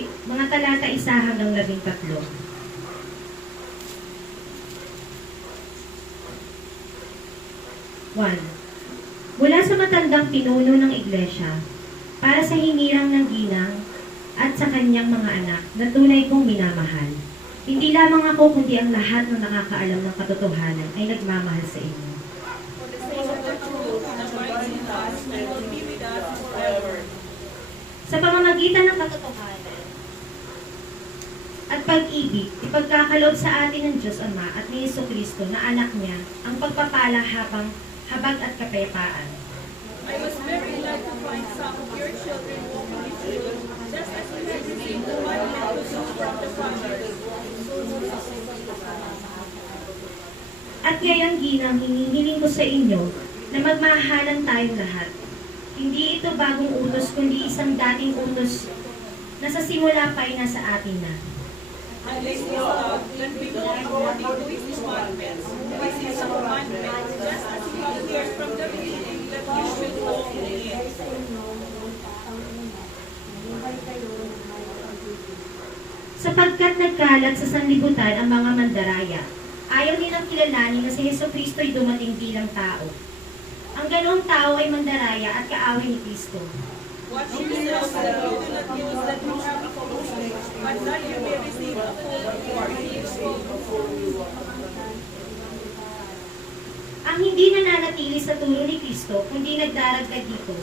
Mga talata 1 hanggang 13. 1. Mula sa matandang pinuno ng iglesia, para sa hinirang ng ginang at sa kanyang mga anak na tunay kong minamahal. Hindi lamang ako kundi ang lahat ng nakakaalam ng katotohanan ay nagmamahal sa inyo. For the sake of the truth that abides in us and will be with us forever. Sa pamamagitan ng katotohanan at pag-ibig, ipagkakaloob sa atin ng Diyos Ama at ni Jesucristo na anak niya ang pagpapala habag at kapayapaan. I was very glad to find some of your children walking with you, just as you have received the one and to from the fathers. At ngayon, ginang, hinihiling ko sa inyo na magmahalan tayong lahat. Hindi ito bagong utos, kundi isang dating utos na sa simula pa ay nasa atin na. And this is love, that we walk according to His commandments. This is a commandment, just as you have heard from the beginning, that you should walk in it. Sapagkat nagkalat sa sanlibutan ang mga mandaraya, ayaw nilang kilalanin na si Jesucristo ay dumating bilang tao. Ang ganoong tao ay mandaraya at kaaway ni Kristo. Watch yourselves that you do not use that you have accomplished, but that you may receive a full reward. Ang hindi nananatili sa turo ni Kristo, kundi nagdaragdag dito,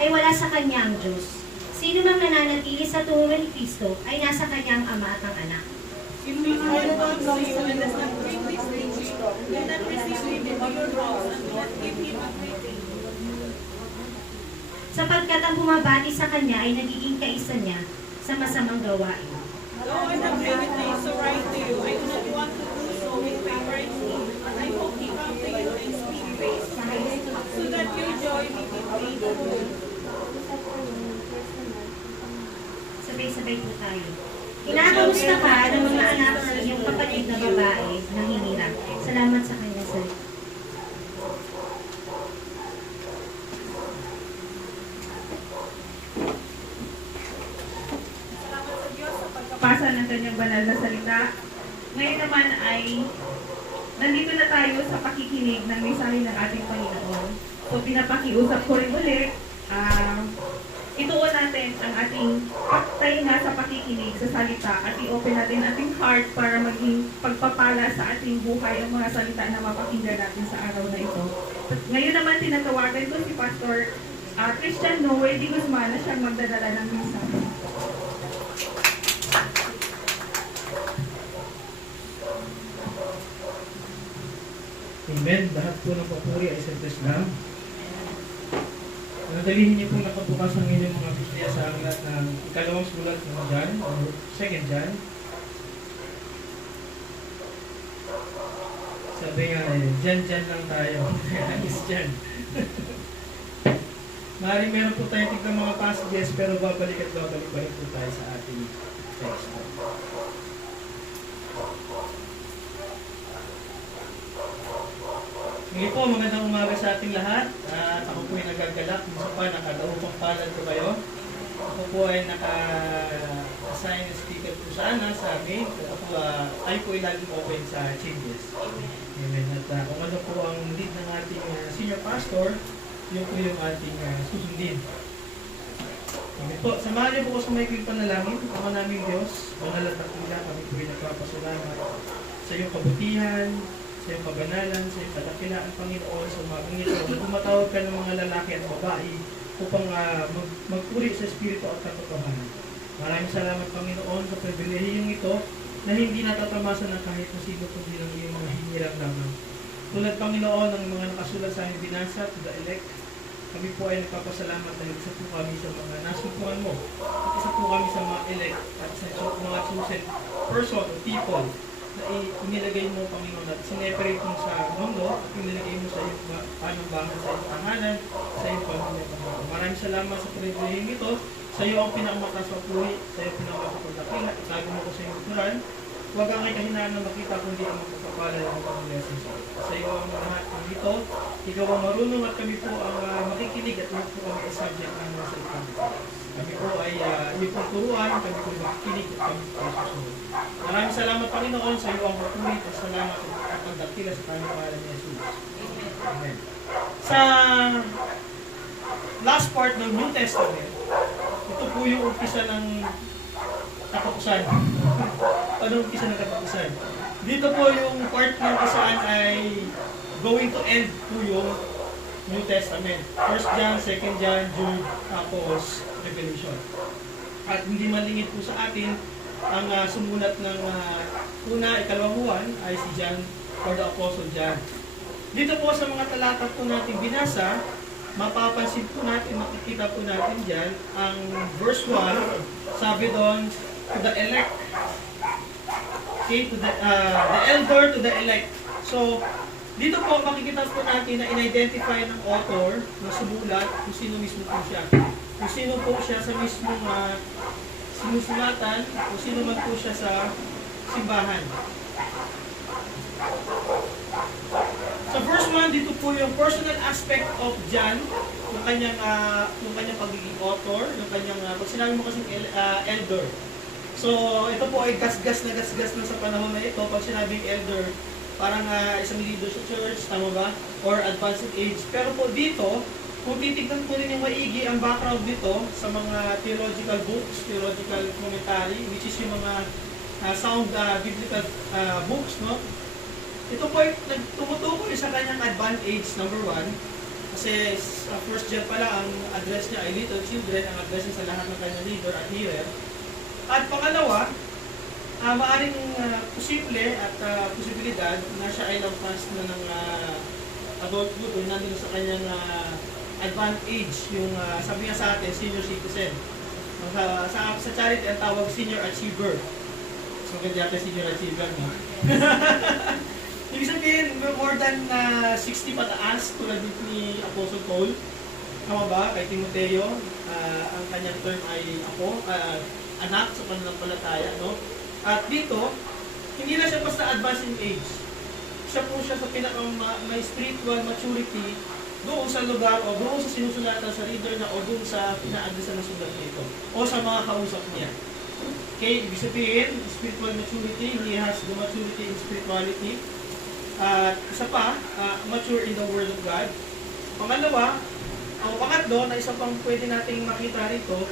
ay wala sa kanya ang Diyos. Sino mang nananatili sa turo ni Kristo, ay nasa kanyang Ama at ang Anak. If we find one of you and does not bring this teaching, do not receive him into your house and do not give him a greeting. Sapagkat ang bumabati sa kanya ay nagiging kaisa niya sa masamang gawain. Though I have many things to write to you, I do not want to do so with favoritism, but I hope he come to you in speedy ways, so that your joy may be made full. Sabay-sabay po tayo. Kinakamusta ka ng mga anak ng iyong kapatid na babae na hinirang. Salamat sa kanya, sir. Salamat sa Diyos sa pagkapasa ng kanyang banal na salita. Ngayon naman ay nandito na tayo sa pakikinig ng mensahe ng ating Panginoon. So pinapakiusap ko rin ulit, ituon natin ang ating pagtainga sa pakikinig sa salita at i-open natin ating heart para maging pagpapala sa ating buhay ang mga salita na mapakinggan natin sa araw na ito. Ngayon naman tinatawagan ko si Pastor Christian Noe Di Guzman na siyang magdadala ng mensahe. Amen. Lahat po ng papuri ay sa Diyos lang. Nadalihin niyo pong nakabukas ang inyong mga Biblia sa aklat ng ikalawang sulat ng John, o 2 John. Sabi nga, dyan lang tayo. Is dyan. Maaaring meron po tayong tignan mga passages, pero babalik pa rin po tayo sa ating text. Ngayon po, magandang umaga sa ating lahat. At ako po ay nagagalak. Minsan pa, nakadaupang palad ko kayo. Ako po ay naka-assign na speaker po sana sa amin. Tayo po ay laging open sa changes. Amen. At kung ano po ang lead ng ating senior pastor, yun po yung ating susundin. Amen po. Samahan niyo po ko sa maikling panalangin. Ama naming Diyos, banal at dakila, kami po ay nagpapasalamat sa iyong kabutihan, sa iyong kabanalan, sa iyong kadakilaan, Panginoon, sa umagang ito. Tumatawag ka ng mga lalaki at babae upang magpuri sa Espiritu at katotohanan. Maraming salamat, Panginoon, sa pribilehiyong ito na hindi natatamasan ng kahit na sino kundi ng iyong mga hinirang lamang. Tulad, Panginoon, ng mga nakasulat sa aming binasa to the elect, kami po ay nagpapasalamat dahil isa po kami sa mga nasukuhan mo at isa po kami sa mga elect at sa mga chosen person or people na inilagay mo, Panginoon, at sineperate mo sa mundo at inilagay mo sa iyong panambahan, sa iyong tahanan, sa iyong pamilya, Panginoon. Maraming salamat sa pribilehiyong ito. Sa iyo ang pinakamataas na puri, sa iyo pinakamataas itago mo ko sa iyong turan. Huwag ang kahinaan na makita kundi ang magpapapala ng pamilya sa iyo. Sa iyo ang lahat ng ito. Ikaw ang marunong at kami po ang makikinig at lahat po kami ay subject ng mga salita. Kami po ay iyong pagturuan, kami po makikinig at kami po ay susunod. Maraming salamat, Panginoon, sa iyo ang papuri at salamat at pagdaktila sa kanyang pangalan ni Jesus. Amen. Sa last part ng New Testament, ito po yung umpisa ng katapusan. Ano umpisa ng katapusan? Dito po yung part ng kasaan ay going to end po yung New Testament. 1 John, 2 John, Jude, tapos Revelation. At hindi malingit po sa atin, ang sumulat ng una, ikalawang Juan ay si John or the Apostle John. Dito po sa mga talata po natin binasa, mapapansin po natin, makikita po natin dyan, ang verse 1, sabi doon, to the elect. Okay, to the elder to the elect. So, dito po makikita po natin na in-identify ng author na sumulat kung sino mismo po siya. Kung sino po siya sa mismong sinusulatan, kung sino man po siya sa simbahan. Sa verse 1, dito po yung personal aspect of John, yung kanyang pagiging author, yung kanyang, pag sinabi mo kasing elder. So, ito po ay gasgas na sa panahon na ito. Pag sinabing elder, parang isang leader sa church, tama ba? Or advanced age. Pero po dito, kung titignan po rin yung maigi ang background nito sa mga theological books, theological commentary, which is yung mga sound biblical books, no? Ito po ay tumutukoy sa kanyang advanced age, number 1. Kasi sa first John pala, ang address niya ay little children, ang address niya sa lahat ng kanyang leader at hearer. At pangalawa, maaring posible at posibilidad na siya ay lampas na ng adulthood o nandun sa kanyang advanced age, yung sabi nga sa atin, senior citizen. Sa charity ang tawag senior achiever. So, ganda natin senior achiever, no? Ibig sabihin, more than 60 pataas tulad ni Apostle Paul. Tama ba? Kay Timoteo, ang kanyang term ay ako, anak sa pananampalataya, no? At dito, hindi na siya basta advancing age. Siya po siya sa may spiritual maturity doon sa lugar o doon sa sinusulatan sa reader na o doon sa pina-addressan ng sulat nito o sa mga kausap niya. Okay, ibig sabihin, spiritual maturity, he has the maturity in spirituality. At isa pa, mature in the Word of God. Pangalawa, pangatlo, na isa pang pwede nating makita rito,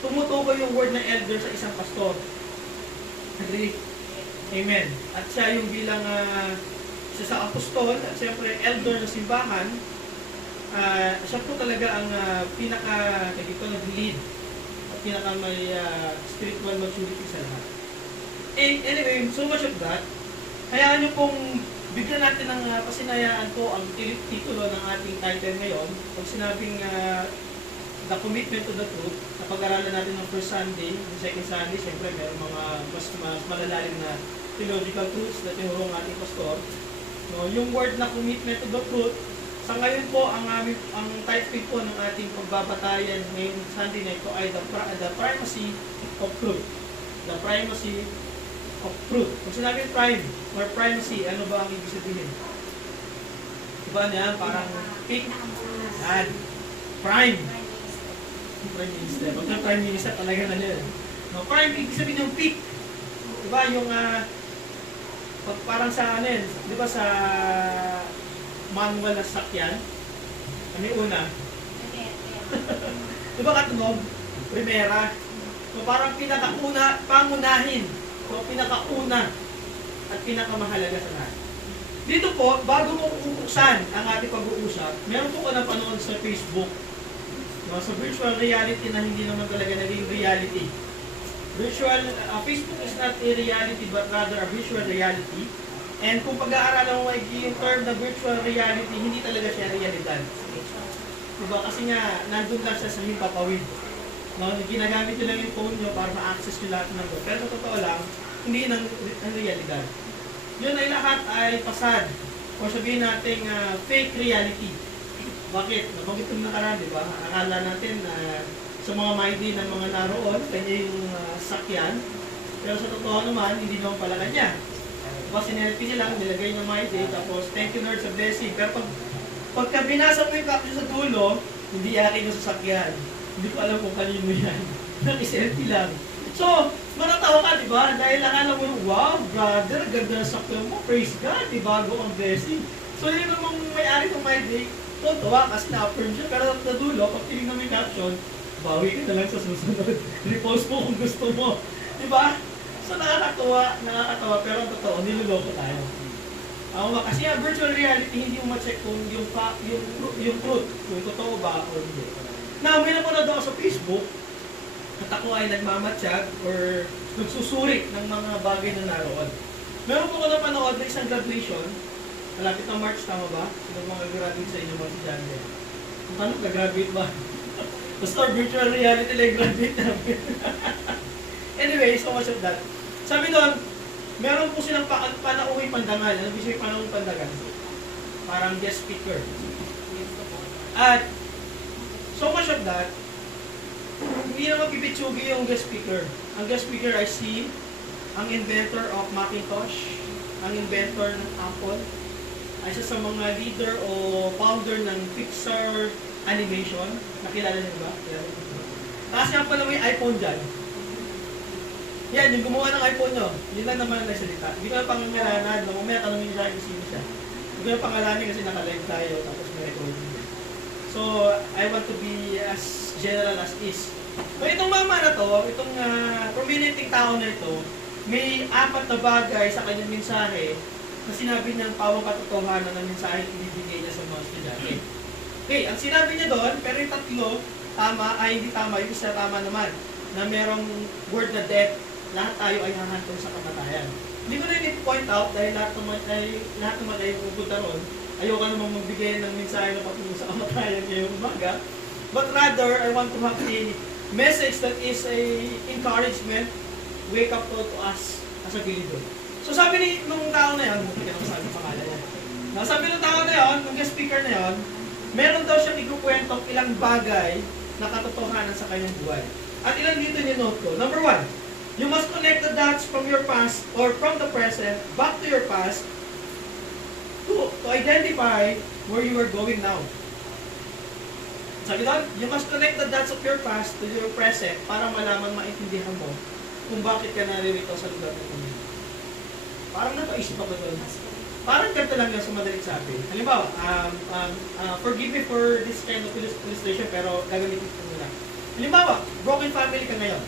tumutukoy yung word na elder sa isang pastor. Agree? Amen. At siya yung bilang siya sa apostol at siyempre elder ng simbahan, siya po talaga ang nag-lead at pinaka may spiritual maturity sa lahat. Anyway, so much of that. Hayaan nyo pong bigyan natin ng pasinayaan po ang titulo ng ating title ngayon. Pag sinabing the commitment to the truth, na pag-aralan natin ng first Sunday, the second Sunday, siyempre may mga mas malalalim na theological truths na tinuro ng ating pastor. No, yung word na commitment to the truth, sa ngayon po, ang title po ng ating pagbabatayan ngayong Sunday na ito ay the primacy of truth. The primacy of truth. Kung sinabi prime or primacy, ano ba ang ibig sabihin? Diba niya? Parang pick and prime. Prime Minister. Pag na Prime Minister, talaga na niya. No, prime, ibig sabihin yung peak. Diba yung parang sa ano yun, diba sa manual na sakyan, ano yung una? Diba katunog? Primera. So parang pinakauna, pangunahin. So pinakauna at pinakamahalaga sa lahat. Dito po, bago mo uuksan ang ating pag-uusap, meron po ko napanood sa Facebook. Sa virtual reality na hindi naman talaga naging reality. Facebook is not a reality but rather a virtual reality. And kung pag-aaralan mo yung term na virtual reality, hindi talaga siya realidad. Diba? Kasi nga, nandun lang siya sa himpapawid. No? Ginagamit nyo lang yung phone nyo para ma-access nyo lahat ng doon. Pero sa totoo lang, hindi yun ang realidad. Yun ay lahat ay pasad. O sabihin natin fake reality. Bakit? Nabanggit yung nakaraan, di ba? Akala natin sa mga mighty ng mga naroon, kanya yung sakyan. Pero sa totoo naman, hindi naman pala kanya. Diba, sinelfie niya lang, nilagay niya mighty, tapos thank you Lord sa blessing. Pero pagka binasa mo yung caption sa dulo, hindi akin yung sasakyan. Hindi ko alam kung kanino yan. Naki-selfie lang. So, manatawa ka, di ba? Dahil akala mo yung, wow, brother, ganda sa sakyan mo. Praise God, di bago ang blessing. So, yun namang may-ari ng My Day, tuwa kasi na-affirm siya. Pero sa dulo, pag tinignan mo yung caption, bawi ka na lang sa susunod. Repost mo kung gusto mo. Di ba? So, nakakatawa, pero ang totoo, niloloko tayo. Kasi ang virtual reality, hindi mo ma-check kung yung truth, kung totoo ba o hindi. Now, may napanood ako sa Facebook, at ako ay nagmamatsyag or nagsusuri ng mga bagay na naroon. Meron po ko napanood na isang graduation, malapit ng March, tama ba? Sino mga graduate sa inyo mga estudyante? Kung ano, nag-graduate ba? Basta virtual reality lang graduate namin. Anyway, so much of that. Sabi doon, meron po silang panauwi pandangal. Ano ba siya panauwi pandangal? Parang guest speaker. At so much of that, hindi naman pipitsugi yung guest speaker. Ang guest speaker ay si ang inventor of Macintosh, ang inventor ng Apple, ay isa sa mga leader o founder ng Pixar Animation. Nakilala niyo ba? Kasi nga pala may iPhone dyan. Yan, yung gumawa ng iPhone nyo, yun lang naman ang nagsalita. Hindi ko na pangangalanan, mamaya tanongin niyo sa akin sino siya. Hindi ko na pangalanin kasi naka-live tayo, tapos may recording. So, I want to be as general as is. So, itong mama na to, itong prominenting tao na ito, may 4 na bagay sa kanyang mensahe na sinabi niyang pawang katotohanan ng mensahe na ibibigay niya sa mga estudyante. Okay, ang sinabi niya doon, pero yung 3, tama, ay hindi tama, yung isa tama naman, na merong word na death, lahat tayo ay hahantong sa kamatayan. Hindi ko na yung point out dahil lahat naman ay pupunta ron. Ayoko namang magbigay ng mensahe na patungo sa kamatayan ngayong umaga. But rather, I want to have a message that is a encouragement, wake up call to us as a believer. So sabi nung tao na yan, hindi ka naman sabi pangalan niya. Sabi ng tao na yan, ng guest speaker na yan, meron daw siyang ikukwentong ilang bagay na katotohanan sa kanyang buhay. At ilan dito niya note ko. Number 1, you must connect the dots from your past or from the present back to your past to identify where you are going now. Sabi doon, you must connect the dots of your past to your present para malaman, maintindihan mo kung bakit ka naririto sa lugar na ito. Parang napaisip ako doon. Parang ganito lang yan sa madaling sabi. Halimbawa, forgive me for this kind of illustration pero gagamitin ko muna. Halimbawa, broken family ka ngayon.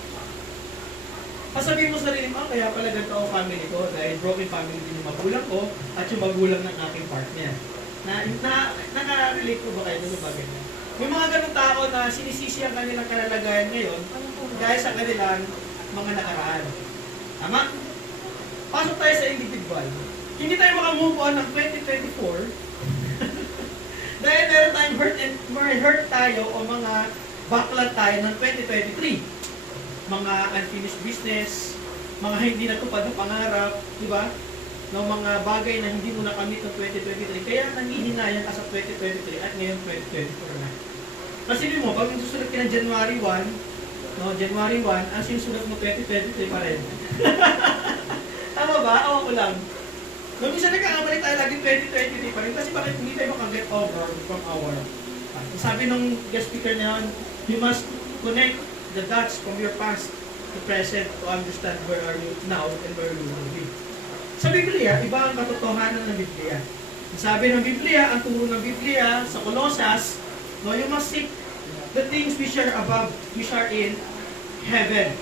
Pasabihin mo sa sarili mo, kaya pala ganito ang family ko dahil broken family din yung magulang ko at yung magulang ng aking partner. Naka-relate ko ba kayo sa bagay niya? May mga ganong tao na sinisisi ang kanilang kalalagayan ngayon dahil sa kanilang mga nakaraan. Tama? Pasok tayo sa individual. Hindi tayo makamove on ng 2024 dahil meron tayong hurt tayo o mga backlog tayo ng 2023. Mga unfinished business, mga hindi natupad na pangarap, di ba? Ng mga bagay na hindi mo nakamit ng 2023. Kaya nanghihinayan ka sa 2023 at ngayon 2024 na. Kasi mo, pag susulat ka ng January 1, January 1, ang sinusulat mo 2023 pa rin. Tama ba? Awa ko lang. Nung isa nagkakamali tayo lagi 2023 pa rin kasi bakit hindi tayo makaget over from our sabi nung guest speaker na yun, you must connect the dots from your past to present to understand where are you now and where you will be. Sa Biblia, iba ang katotohanan ng Biblia. Sabi ng Biblia, ang turo ng Biblia sa Colossus, you must seek the things which are above, which are in heaven,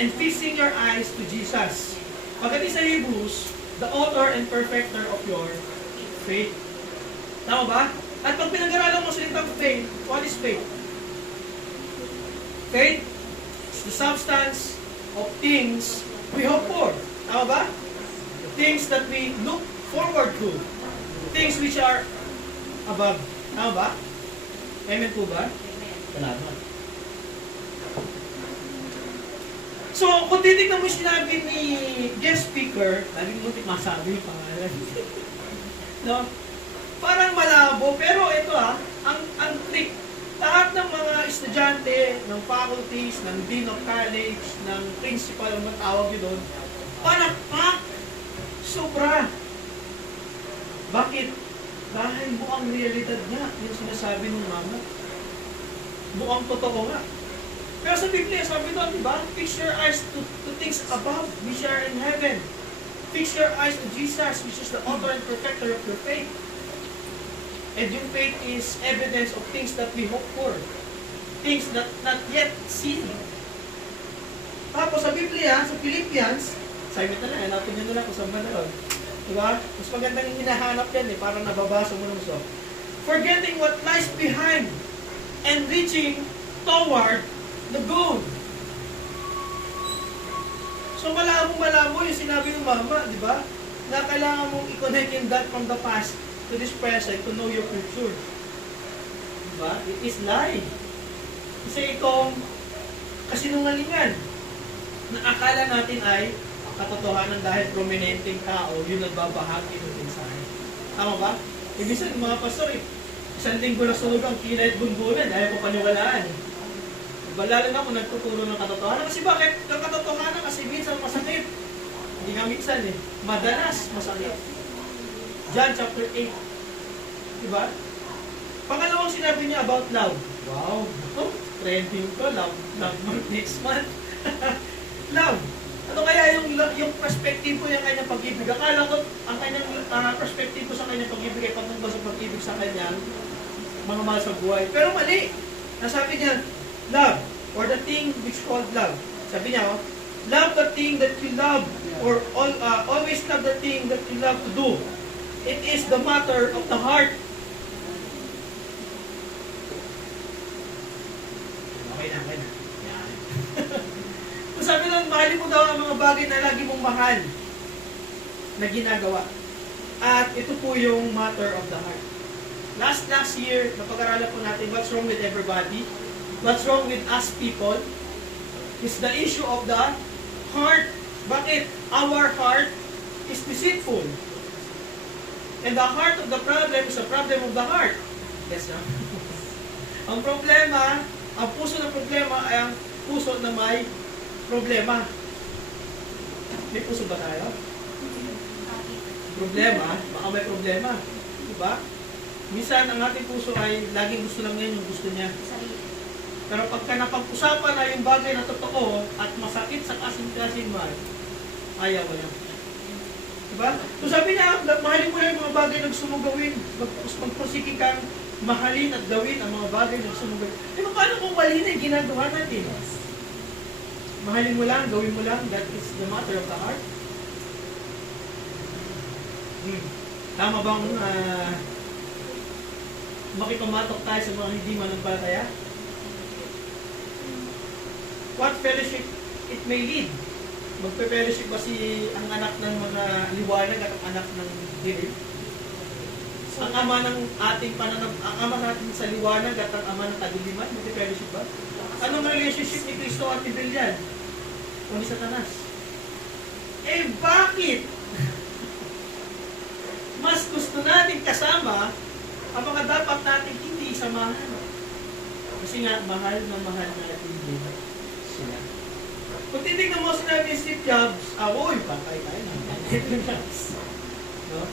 and fixing your eyes to Jesus. Pagdating sa Hebrews, the author and perfecter of your faith. Tama ba? At pag pinag-aralan mo sa salitang faith, what is faith? Faith is the substance of things we hope for. Tama ba? Things that we look forward to. Things which are above. Tama ba? Amen po ba? Salamat. So, kung titignan mo sinabi ni guest speaker, lagi mo masabi yung pangalan. No? Parang malabo, pero ito ang trick. Lahat ng mga estudyante, ng faculties, ng dean of college, ng principal, ang matawag yun doon, palakpak! Sobra! Bakit? Dahil buang realidad nga yung sinasabi ng mama. Buang totoo nga. Pero sa Biblia, sabi doon, di ba? Fix your eyes to things above, which are in heaven. Fix your eyes to Jesus, which is the author and perfecter of your faith. And yung faith is evidence of things that we hope for. Things that not yet seen. Tapos sa Biblia, sa Philippians, sabi na lang, hanapin nyo na lang kung saan ba na yun. Diba? Mas magandang yung hinahanap yan eh, parang nababasa mo ng so. Forgetting what lies behind and reaching toward the goal. So malabo yung sinabi ng mama, di ba? Na kailangan mong i-connect yung that from the past to this present to know your future. Di ba? It is lie. Kasi itong kasinungalingan na akala natin ay katotohanan dahil prominenteng tao, yun nagbabahagi ng mensahe. Tama ba? Ibig sabihin, mga pastor, isang linggo na sunog ang kilay at bunbunan, ayaw ko paniwalaan. Diba, lalo na kung nagtuturo ng katotohanan. Kasi bakit? Ang katotohanan kasi minsan masakit. Hindi nga minsan eh. Madalas masakit. John chapter 8. Diba? Pangalawang sinabi niya about love. Wow! Ito, trending ko. Love month next month. Love. Ano kaya yung perspektibo yung kanyang pag-ibig? Akala ko, ang kanyang perspektibo sa kanyang pag-ibig ay patungkol sa pag-ibig sa kanyang mga mahal sa buhay. Pero mali. Nasabi niya, love, or the thing which called love. Sabi niya, love the thing that you love, or always love the thing that you love to do. It is the matter of the heart. Okay na. Yan. Sabi lang, mahalin mo daw ang mga bagay na lagi mong mahal na ginagawa. At ito po yung matter of the heart. Last year, napag-aralan po natin what's wrong with everybody. What's wrong with us people is the issue of the heart. Bakit? Our heart is deceitful. And the heart of the problem is the problem of the heart. Yes, no? Ang problema, ang puso ng problema ay ang puso na may problema. May puso ba tayo? Problema, baka may problema. Diba? Minsan, ang ating puso ay laging gusto lang yan yung gusto niya. Pero pagka napag-usapan na yung bagay na totoo at masakit sa kasing-kasing man, ayaw mo yan. Diba? So sabi niya, mahalin mo na yung mga bagay na gusto mong gawin. Magpursige kang mahalin at gawin ang mga bagay na gusto mong gawin. Diba, paano kung mali na yung ginagawa natin? Mahalin mo lang, gawin mo lang, that is the matter of the heart. Tama bang makipamatok tayo sa mga hindi manampalataya? What fellowship it may lead? Magpe-fellowship ba ang anak ng mga liwanag at ang anak ng dilim? Ang ama ng ating ang ama natin sa liwanag at ang ama ng kadiliman, magpe-fellowship ba? Anong relationship ni Kristo at ni Belial? O ni Satanas? Eh bakit? Mas gusto natin kasama ang mga dapat natin hindi samahan. Kasi nga, mahal na natin sila. Kung titignan mo sinabi ni Steve Jobs, uy, patay tayo na. No?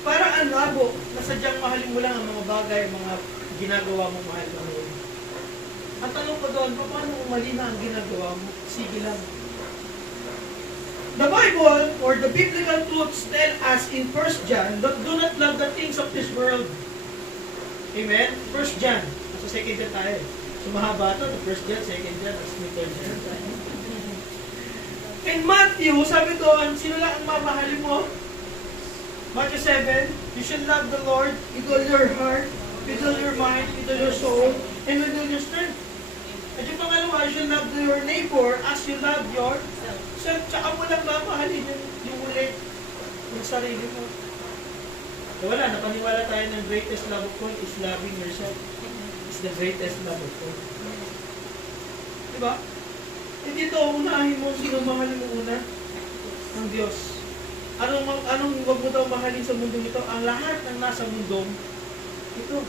Parang ang labo, na sadyang mahalin mo lang ang mga bagay, mga ginagawa mo mahal na mo. Ang tanong ko doon, paano kung mali na ang ginagawa mo? Sige lang. The Bible, or the biblical truths tell us in 1 John, that do not love the things of this world. Amen? 1 John. Nasa 2 John tayo. So mahaba ito, 1 John, 2 John, tapos may 3 John. In Matthew, sabi doon, sino lang ang mamahalin mo? Matthew 7, you should love the Lord with all your heart, with all your mind, with all your soul, and with all your strength. At yung pangalawa, you should love your neighbor as you love yourself. So, tsaka mo lang mamahalin yung ulit yung sarili mo. So, wala, napaniwala tayo ng greatest love of all is loving yourself. It's the greatest love of all. Diba? Hindi ito, unahin mo, sino mahalin mo una? Ang Diyos. Anong wag mo daw mahalin sa mundong ito? Ang lahat ng nasa mundong ito.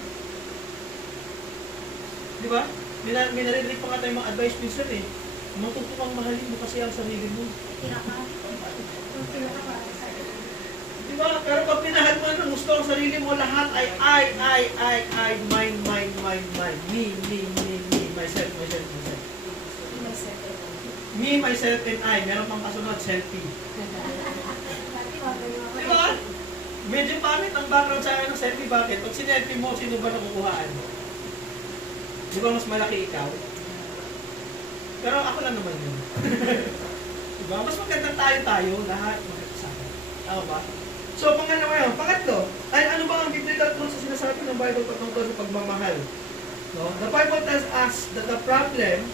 Diba? May narinig pa nga tayong mga advice minsan eh. Matuto kang mahalin mo kasi ang sarili mo. Diba? Pero pag pinahal mo ng gusto ang sarili mo, lahat ay mine, me. myself. Me, myself, and I. Meron pang kasunod, selfie. Di ba? Medyo pangit ang background sa akin ng selfie. Bakit? Pag sinelfie mo, sino ba nakukuhaan mo? Di ba mas malaki ikaw? Pero ako lang naman yun. Diba? Mas magandang tayo lahat magkakasama. Tama ba? So, pangalawa yun. Pangatlo, ay ano ba ang biblical truth sa sinasabi ng Bible patungkol sa pagmamahal? No? The Bible tells us that the problem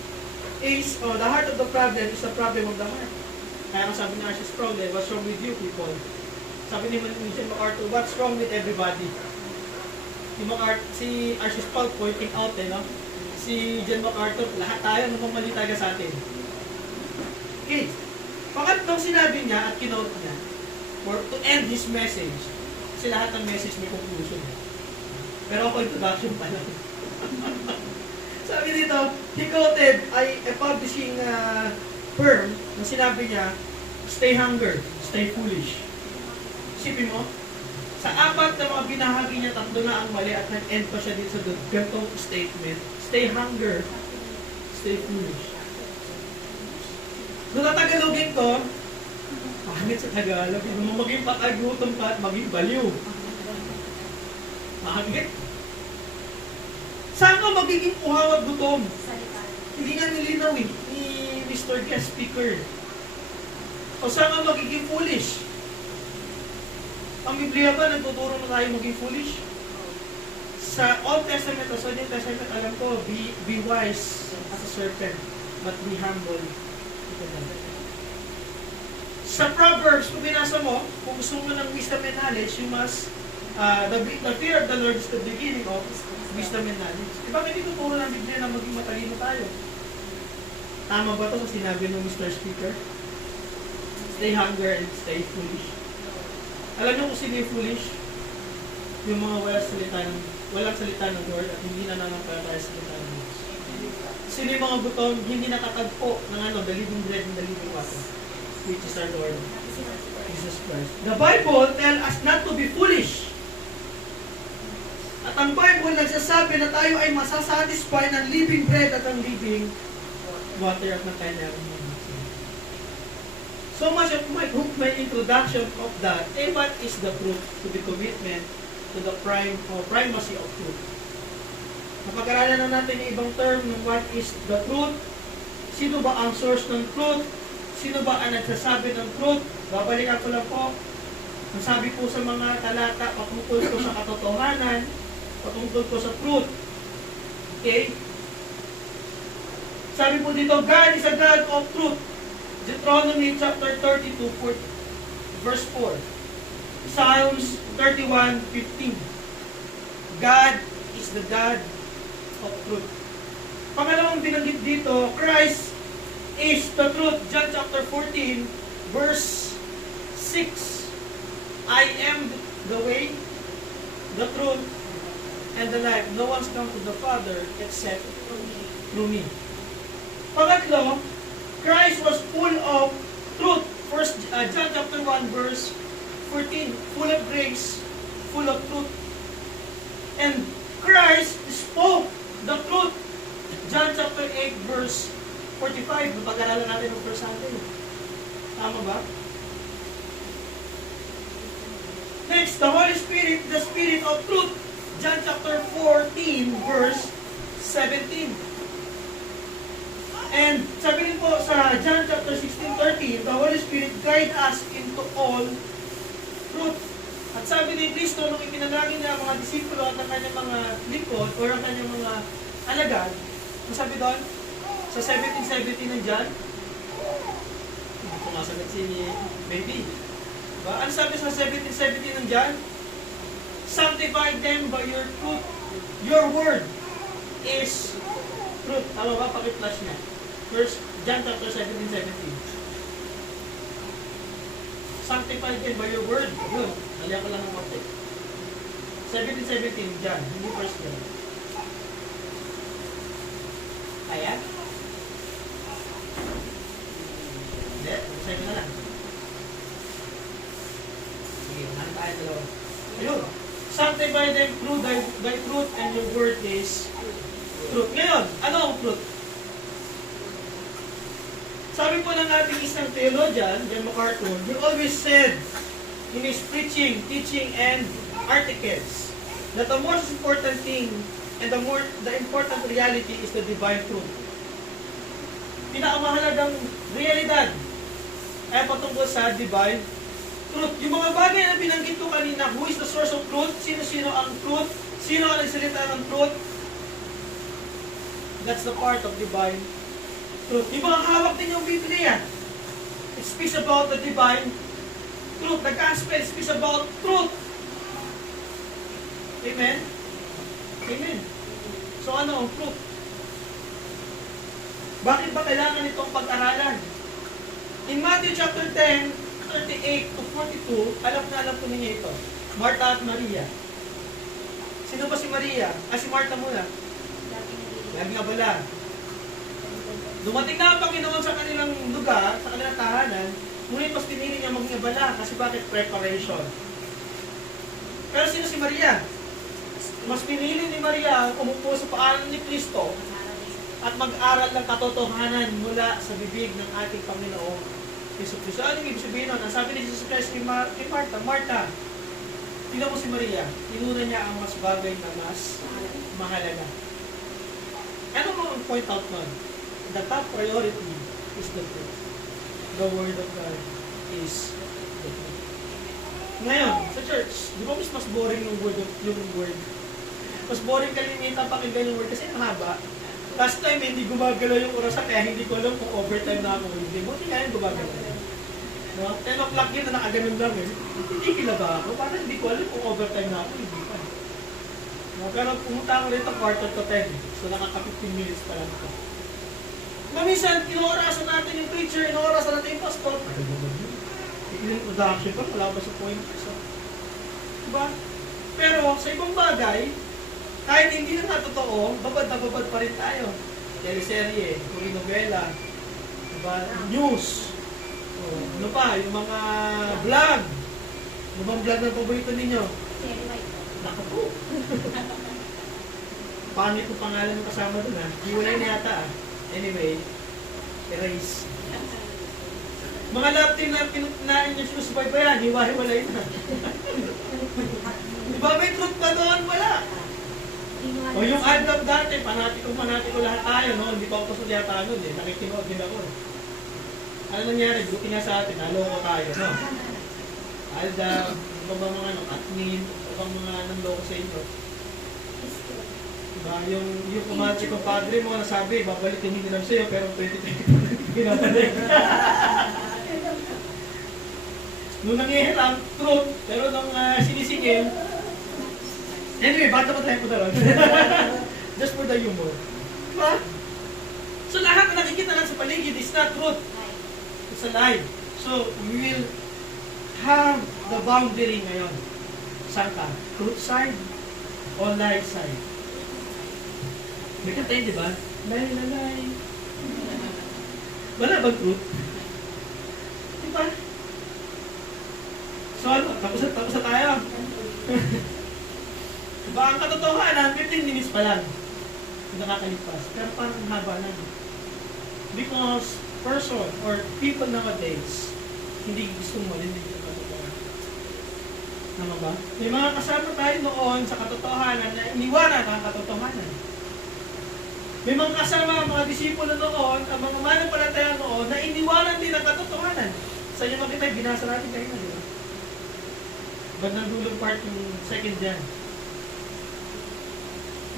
is, or the heart of the problem is the problem of the heart. Kaya sabi ni R.C. Sproul, what's wrong with you people? Sabi ni John MacArthur, what's wrong with everybody? Si R.C. Sproul pointing out, no? Si John MacArthur, lahat tayo, ano pang mali tayo sa atin? Okay. Pangatlong sinabi niya at kinote niya, for to end his message, kasi lahat ng message may conclusion. Pero ako introduction pa lang. Sabi dito, he quoted a publishing firm na sinabi niya, stay hunger, stay foolish. Isipin mo, sa apat na mga binahagi niya, tatlo na ang mali at nag-end pa siya dito sa gantong statement, stay hunger, stay foolish. Kung tatagalogin ko, pangit sa Tagalog, hindi mo maging pakagutom ka at maging baliw. Pangit. Saan ka magiging uhaw at gutom? Hindi nga nilinaw ni Mr. Guest Speaker. O saan ka magiging foolish? Ang Biblia ba nagtuturo na tayo maging foolish? Sa Old Testament o sa New Testament, alam ko, be wise as a serpent, but be humble. Sa Proverbs, kung binasa mo, kung gusto mo ng wisdom and knowledge, you must, the fear of the Lord is the beginning of wisdom and knowledge. Di ba hindi tuturo ng Biblia na maging matalino tayo? Tama ba ito sa sinabi ng Mr. Speaker? Stay hunger and stay foolish. Alam niyo kung sino yung foolish? Yung mga walang salita ng Lord at hindi na nananampalataya sa salita ng Diyos. Sino yung mga gutom, hindi nakatagpo ng the living bread and the living water, which is our Lord, Jesus Christ. The Bible tells us not to be foolish. At ang Bible nagsasabi na tayo ay masasatisfy ng living bread at ang living water at ng kanyang so much of my introduction of that, what is the truth to the commitment to the primacy of truth. Napag-aralan na natin yung ibang term ng what is the truth, sino ba ang source ng truth, sino ba ang nagsasabi ng truth. Babalikan ko lang po, ang sabi po sa mga talata patungkol ko sa katotohanan, patungkol ko sa truth. Okay? Sabi po dito, God is a God of truth. Deuteronomy chapter 32, verse 4. Psalms 31:15. God is the God of truth. Pangalawang binanggit dito, Christ is the truth. John chapter 14, verse 6. I am the way, the truth, and the life. No one's come to the Father except through me. Pangatlo, Christ was full of truth. John chapter 1 verse 14, full of grace, full of truth. And Christ spoke the truth. John chapter 8 verse 45, napag-aralan natin ng first Sunday. Tama ba? Next, the Holy Spirit, the Spirit of truth. John chapter 14 verse 17. And sabi rin po sa John chapter 16:13, the Holy Spirit guide us into all truth. At sabi ni Kristo nung ipinalangin niya ang mga disipulo at ang kanyang mga lingkod o ang kanyang mga alagad, ang sabi doon, sa 17:17 ng John, hindi ko masagot si baby. Diba? Ano sabi sa 17:17 ng John? Sanctify them by your truth. Your word is truth. Tama ba? Paki-flash niya. First, John chapter 17:17. Sanctify them by your word. Yun. Nalihan ko lang ng konti. 17:17, John. Hindi first John. Ayan. Hindi. Sabi na lang. Sige, ano tayo dalawa? Ayun. Sanctify them through thy truth and your word is Truth. Ngayon, ano ang truth? Sabi po ng ating isang theologian, John MacArthur, he always said in his preaching, teaching, and articles that the most important thing and the important reality is the divine truth. Pinakamahalagang realidad ay patungkol sa divine truth. Yung mga bagay na binanggit ko kanina, who is the source of truth? Sino-sino ang truth? Sino ang nagsalita ng truth? That's the part of divine truth. Yung mga hawak din yung Biblia, it speaks about the divine truth. The gospel speaks about truth. Amen? Amen. So ano ang truth? Bakit ba kailangan itong pag-aralan? In Matthew chapter 10, 38 to 42, alam po ninyo ito. Martha at Maria. Sino ba si Maria? Si Martha muna. Laging abala. Dumating na ang Panginoon sa kanilang lugar, sa kanilang tahanan, ngunit mas pinili niya maging abala. Kasi bakit? Preparation. Pero sino si Maria? Mas pinili ni Maria umupo sa paanan ni Kristo at mag-aral ng katotohanan mula sa bibig ng ating Panginoong Kristo. Ano yung ibig sabihin nun? Ang sabi ni Jesus Christ kay Martha, Martha, tingnan mo si Maria, inuna niya ang mas bagay na mas mahalaga. Ano mo ang point out nun? The top priority is the truth. The Word of God is the truth. Ngayon, sa church, di ba mas boring yung word? Mas boring kalimitan pakinggan yung word kasi mahaba. Last time, hindi gumagalaw yung orasan kaya hindi ko alam kung overtime na ako. Hindi, buti nga yung gumagalaw. No? 10 o'clock yun na nakaganon lang eh. Hindi kila ba ako? Parang hindi ko alam kung overtime na ako. Hindi pa. No? Pero pumunta ako rito quarter to 10. So nakaka-15 minutes pa lang ito. Mamisan, inorasan natin yung preacher, inorasan natin yung pastor. Yung production pa, wala pa sa point. So, diba? Pero sa ibang bagay, kahit hindi na totoo, babad na babad pa rin tayo. Teleserye, novela, diba? News. Ano pa, yung mga vlog. Ano bang vlog na paborito ninyo? Naku po. Pangit yung pangalan ng kasama dun ha. Hiwalay na yata ah. Anyway, erase. Mga love team na introduce ba yan? Hiwa-hiwalay na. Diba may truth pa doon? Wala. O yung ad love dati, panatiko lahat tayo, no? Hindi pa ako pasulyata nun eh. Nakikinood din ako eh. Ano nangyari? Buti nga sa atin, naloko tayo, no? Aldab, ibang mga admin, ibang mga nanloko sa inyo. Diba? Yung kumati kong padre mo, nasabi, babalitin hindi lang sa'yo, pero 2020 pinabalik. Nung nangyayari truth, pero nung sinisingil, anyway, bata pa tayo po talaga. Just for the humor. Diba? So lahat na nakikita lang sa paligid is not truth. It's a lie. So, we will have the boundary ngayon. Saan ka? Truth side o lie side? May katayin, di ba? Lie na lie. Wala bang truth? Diba? So ano? Tapos na tayo. Diba ang katotohanan, 15 minutes pa lang. Nakakalipas. Pero parang haba na. Because person or people nowadays hindi gustong marinig ang katotohanan. Tama ba? May mga kasama tayo noon sa katotohanan na iniwanan ang katotohanan. May mga kasama, mga disipulo noon, ang mga manampalataya noon na iniwanan din ang katotohanan. Sa inyo makita, binasa natin kayo na, di ba? Bandang dulong part yung second John.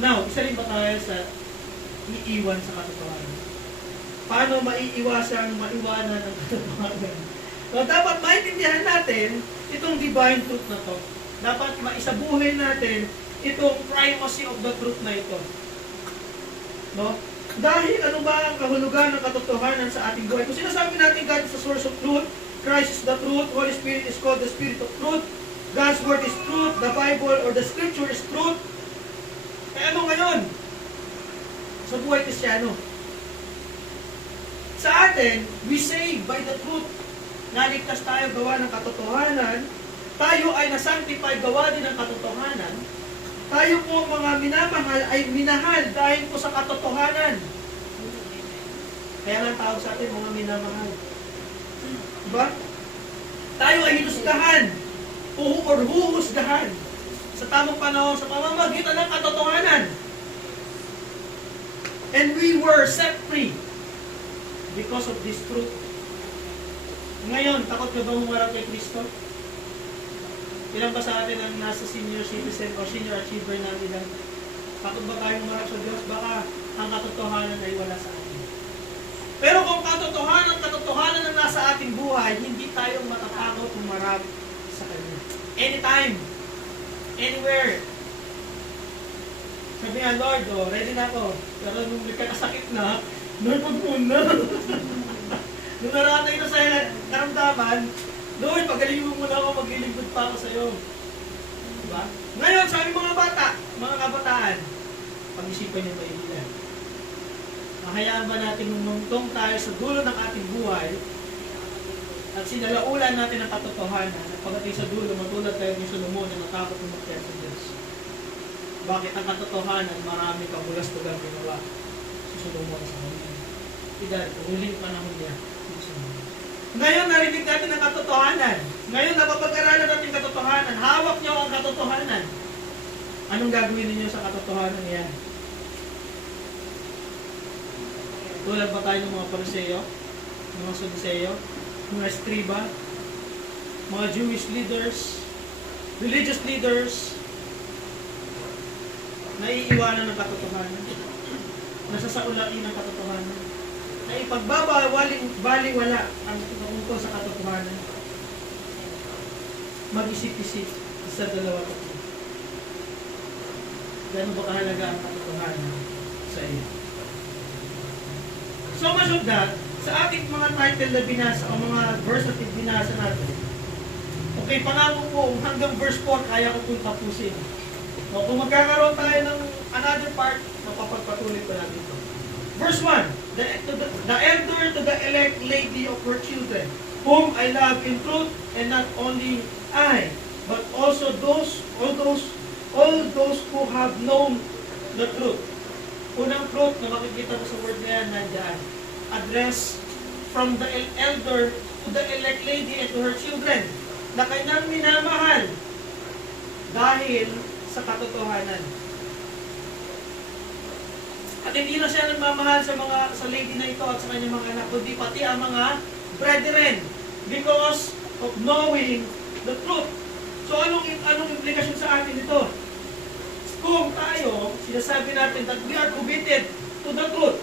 Now, isa rin ba tayo sa iiwan sa katotohanan? Paano maiiwasang maiwanan ang katotohanan? So, dapat maintindihan natin itong divine truth na to. Dapat maisabuhin natin itong primacy of the truth na ito. No? Dahil ano ba ang kahulugan ng katotohanan sa ating buhay? Kung sinasabi natin God is the source of truth, Christ is the truth, Holy Spirit is called the Spirit of truth, God's Word is truth, the Bible or the Scripture is truth, eh ano ngayon? Sa buhay Kristiyano. Sa atin, we say by the truth, naligtas tayo gawa ng katotohanan, tayo ay nasanctify gawa din ng katotohanan, Tayo po mga minamahal ay minahal dahil po sa katotohanan. Kaya nga tawag sa atin mga minamahal. Diba? Tayo ay hinusgahan or huhusgahan sa tamang panahon sa pamamagitan ng katotohanan. And we were set free because of this truth. Ngayon, takot ka ba humarap kay Kristo? Ilan ba sa atin ang nasa senior citizen o senior achiever na nila? Takot ba tayo humarap sa Diyos? Baka ang katotohanan ay wala sa atin. Pero kung katotohanan ang nasa ating buhay, hindi tayo matatakot humarap sa Kanya. Anytime, anywhere. Sabi nga, Lord, ready na ako. Pero nung nagkakasakit na, Lord, wag muna. Nung naratay na sa karamdaman, Lord, pagalingin mo muna ako, maglilingkod pa ako sa iyo. Diba? Ngayon, sa aming mga bata, mga kabataan, pag-isipan niyo maigi. Mahayaan ba natin mumungtong tayo sa dulo ng ating buhay at sinalaulan natin ang katotohanan at pagdating sa dulo, matulad tayo ni Solomon na natakot umakyat sa Diyos. Bakit ang katotohanan, marami kabulastugan ginawa si Solomon sa kanya. Dahil huling panahon niya. Ngayon, narinig natin ang katotohanan. Ngayon, napapag-aralan natin katotohanan. Hawak niyo ang katotohanan. Anong gagawin niyo sa katotohanan niyan? Tulad ba tayo ng mga Pariseo, mga Saduceo, mga Escriba, mga Jewish leaders, religious leaders, naiiwanan ng katotohanan, nasasaulain ng katotohanan, na ipagbabaliwala ang tungkol sa katotohanan. Mag-isip-isip sa dalawa ko. Gano'n ba kahalaga ang katotohanan sa iyo? So much of that, sa ating mga title na binasa o mga verse na binasa natin, okay, pangako po, hanggang verse 4, kaya ko pong tapusin. O kung magkakaroon tayo ng another part, mapapagpatuloy ko natin ito. Verse 1, the elder to the elect lady of her children, whom I love in truth, and not only I, but also all those who have known the truth. Unang truth na makikita mo sa word na yan, nandiyan. Address from the elder to the elect lady and to her children, na kanyang minamahal dahil sa katotohanan. At hindi na siya nagmamahal sa lady na ito at sa kanyang mga anak, kundi pati ang mga brethren, because of knowing the truth. So anong implikasyon sa atin ito? Kung tayo, sinasabi natin that we are committed to the truth,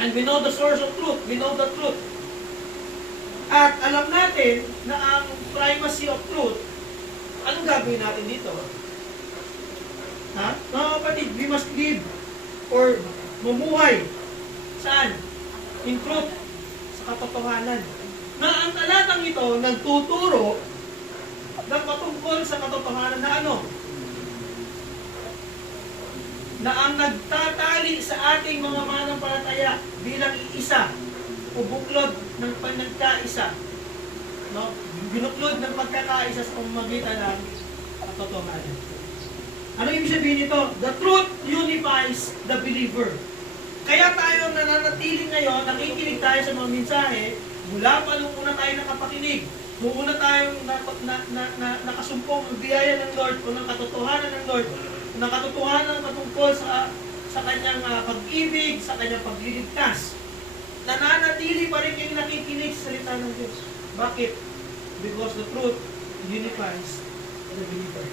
and we know the source of truth, we know the truth, at alam natin na ang primacy of truth, anong gagawin natin dito? Ha? Mga kapatid, we must live or mumuhay. Saan? In truth. Sa katotohanan. Na ang talatang ito nagtuturo ng patungkol sa katotohanan na ano? Na ang nagtatali sa ating mga manampalataya bilang iisa o buklod ng panagkaisa. No? Binuklod ng pagkakaisa sa pamamagitan ng katotohanan. Ano ibig sabihin nito? The truth unifies the believer. Kaya tayo nananatili ngayon, nakikinig tayo sa mga mensahe, mula pa nung una tayo nakapakinig, nung una tayong nakasumpong ang biyaya ng Lord o ng katotohanan ng Lord, ng katotohanan patungkol sa kanyang pag-ibig, sa kanyang pagliligtas. Nananatili pa rin kayong nakikinig sa salita ng Diyos. Bakit? Because the truth unifies the believer.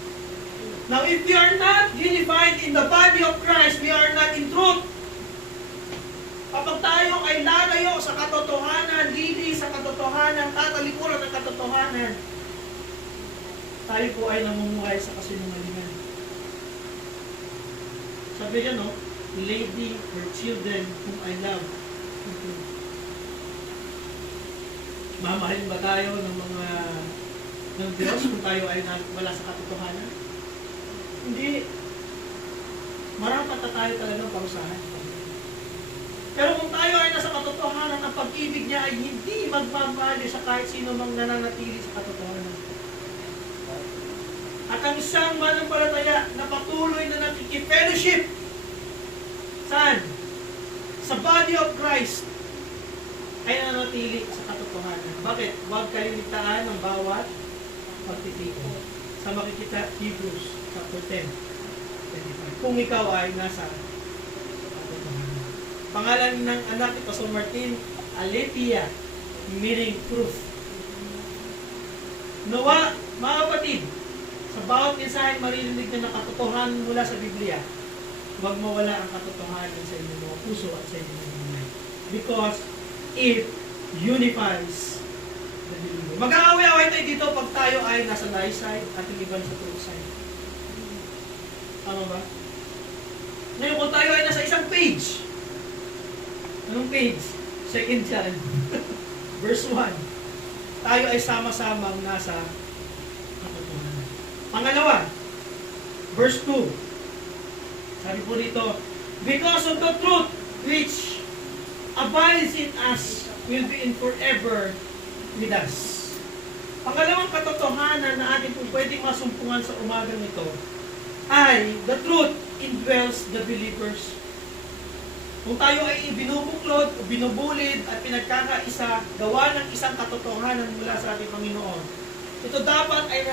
Now, if we are not unified in the body of Christ, we are not in truth. Kapag tayo ay lalayo sa katotohanan, lili sa katotohanan, tatalikuran ng katotohanan, tayo po ay namumuhay sa kasinungalingan. Sabi niya, no? Lady, her children, whom I love. Mamahalin ba tayo ng Diyos kung tayo ay wala sa katotohanan? Hindi. Marapat na tayo talagang parusahan. Pero kung tayo ay nasa katotohanan, ang pag-ibig niya ay hindi magmamali sa kahit sino mang nananatili sa katotohanan. At ang isang manampalataya na patuloy na nakikipellowship, saan? Sa body of Christ, ay nanatili sa katotohanan. Bakit? Huwag kalilitaan ng bawat pagtitipon. Sa makikita, Hebrews chapter 10, 25. Kung ikaw ay nasa katotohanan. Pangalan ng anak ni Pastor Martin, Aletheia, meaning truth. Nawa, mga kapatid, sa bawat mensahe maririnig na katotohanan mula sa Biblia, huwag mawala ang katotohanan sa inyong mga puso at sa inyong mga mind. Because it unifies the believer. Mag-aaway-away tayo dito pag tayo ay nasa lie side at yung iba sa truth side. Tama ba? Ngayon, kung tayo ay nasa isang page, anong page? 2 John, verse 1. Tayo ay sama-samang nasa katotohanan. Pangalawa, verse 2. Sabi po dito, because of the truth which abides in us will be in forever with us. Pangalawang katotohanan na atin po pwedeng masumpungan sa umagang ito ay the truth indwells the believers. Kung tayo ay binubuklod o binubulid at pinagkakaisa, gawa ng isang katotohanan mula sa ating Panginoon, ito dapat ay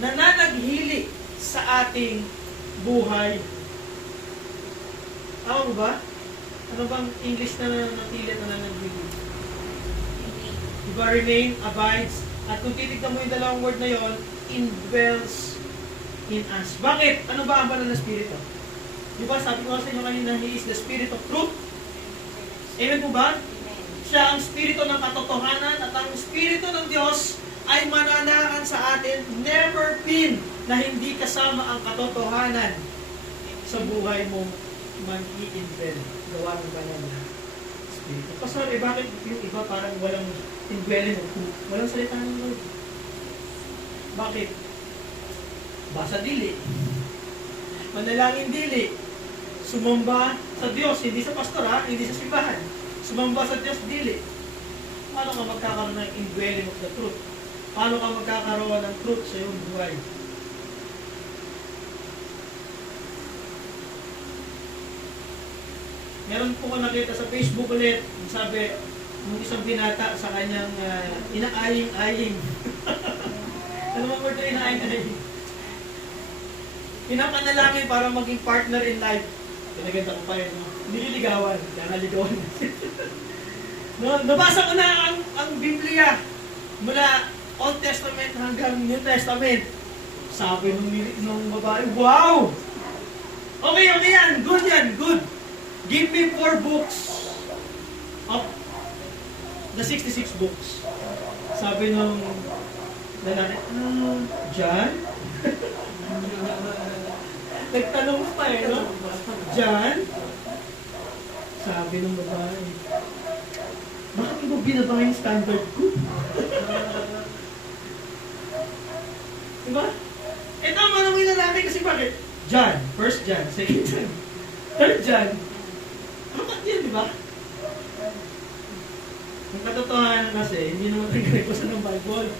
nananaghili sa ating buhay. Tama mo ba? Ano bang English na nananatili at nananaghili? Diba, remain, abides, at kung titignan mo yung dalawang word na yon, indwells in us. Bakit? Ano ba ang banal na spirito? Diba, sabi ko sa inyo kanina, He is the Spirit of Truth. Amen po ba? Siya ang spirito ng katotohanan at ang spirito ng Diyos ay mananahan sa atin, never been na hindi kasama ang katotohanan sa buhay mo mag-i-indwell. Gawa ng banal na spirito. Pastor, bakit yung iba parang walang indwelling of truth? Walang salita ng Lord. Bakit? Basa dili. Manalangin dili. Sumamba sa Diyos, hindi sa pastor ha, hindi sa simbahan. Sumamba sa Diyos dili. Paano ka magkakaroon ng indwelling of the truth? Paano ka magkakaroon ng truth sa iyong buhay? Meron po ko nakita sa Facebook ulit, sabi, ng isang binata sa kanyang inaaying-aying. Ano mo word na inaaying-aying? Pinapanalangin para maging partner in life. Pinaganda ko pa yun. Nililigawan. Naligawan. No, nabasa ko na ang Biblia mula Old Testament hanggang New Testament. Sabi nung babae, wow! Okay yan. Good yan. Good. Give me 4 books of the 66 books. Sabi nung lalaki, John? Nagtanong pa no? John? Sabi nung babae, bakit mo binaba yung standard ko? Diba? Eh tama nung lalaki kasi bakit? John, 1 John, 2 John, 3 John. Bakit yan, diba? Ang katotohanan kasi, hindi naman tayo nagbasa ng Bible.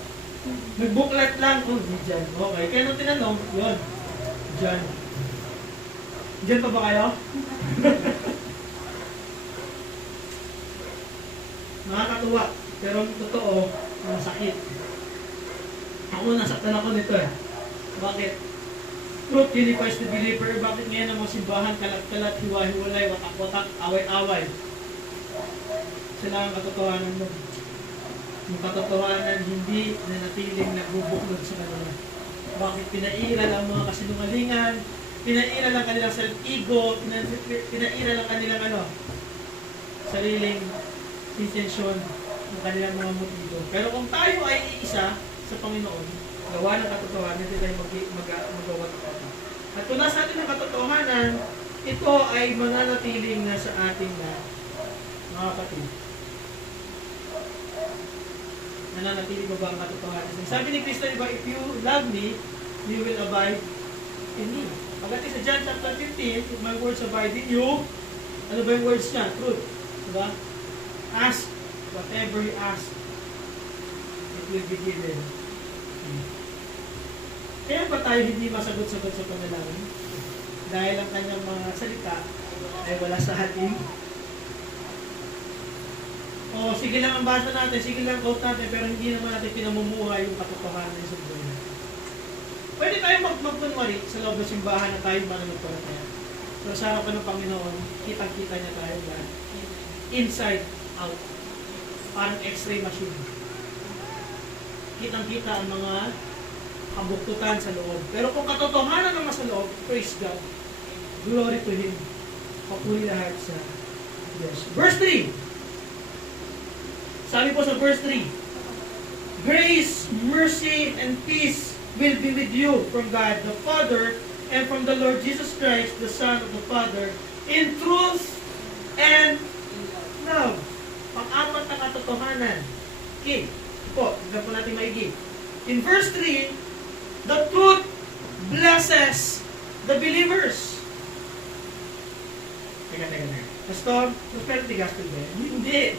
Nagbuklat lang, di John. Okay, kaya nung tinanong, yun, John. Diyan pa ba kayo? Nakakatuwa, pero ang totoo, masakit. Ako nasaktan ako nito eh. Bakit? Truth unifies the believer. Bakit ngayon ang mga simbahan, kalat-kalat, hiwa-hiwalay, watak-watak, away-away? Sila ang katotohanan mo. Yung katotohanan hindi nanatiling nagbubuklod sa kanila. Bakit pinairal ang mga kasinungalingan, pinairal ang kanilang self-ego, pinairal ang kanilang sariling intensyon ng kanilang mga motibo. Pero kung tayo ay iisa sa Panginoon, gawa ng katotohanan, hindi tayo magawa-gawa. At kung nasa atin ang katotohanan, ito ay mananatiling na sa ating mga kapatid. Nananatili ba ang katotohanan? Sabi ni Kristo, diba, if you love me, you will abide in me. Pagdating sa John chapter 15, if my words abide in you, ano ba yung words niya? Truth. Diba? Ask whatever you ask, it will be given. Kaya ba tayo hindi masagot-sagot sa panalangin? Dahil ang kanyang mga salita ay wala sa atin. O sige lang ang basa natin, sige lang quote natin, pero hindi naman natin pinamumuhay yung katotohanan sa buhay. Pwede tayo magkunwari sa loob ng simbahan na tayo mananampalataya. So sa harapan ng Panginoon, kitang-kita niya tayo na inside out. Parang x-ray machine. Kitang-kita ang mga kabuktutan sa loob. Pero kung katotohanan naman sa loob, praise God. Glory to Him. Papuri lahat sa Diyos. Verse 3. Sabi po sa verse 3, grace, mercy, and peace will be with you from God the Father and from the Lord Jesus Christ, the Son of the Father, in truth and love. Pang-apat na katotohanan. Okay. Po, tignan po natin maigi. In verse 3, the truth blesses the believers. Teka. Pastor, prosperity gospel ba yan? Hindi.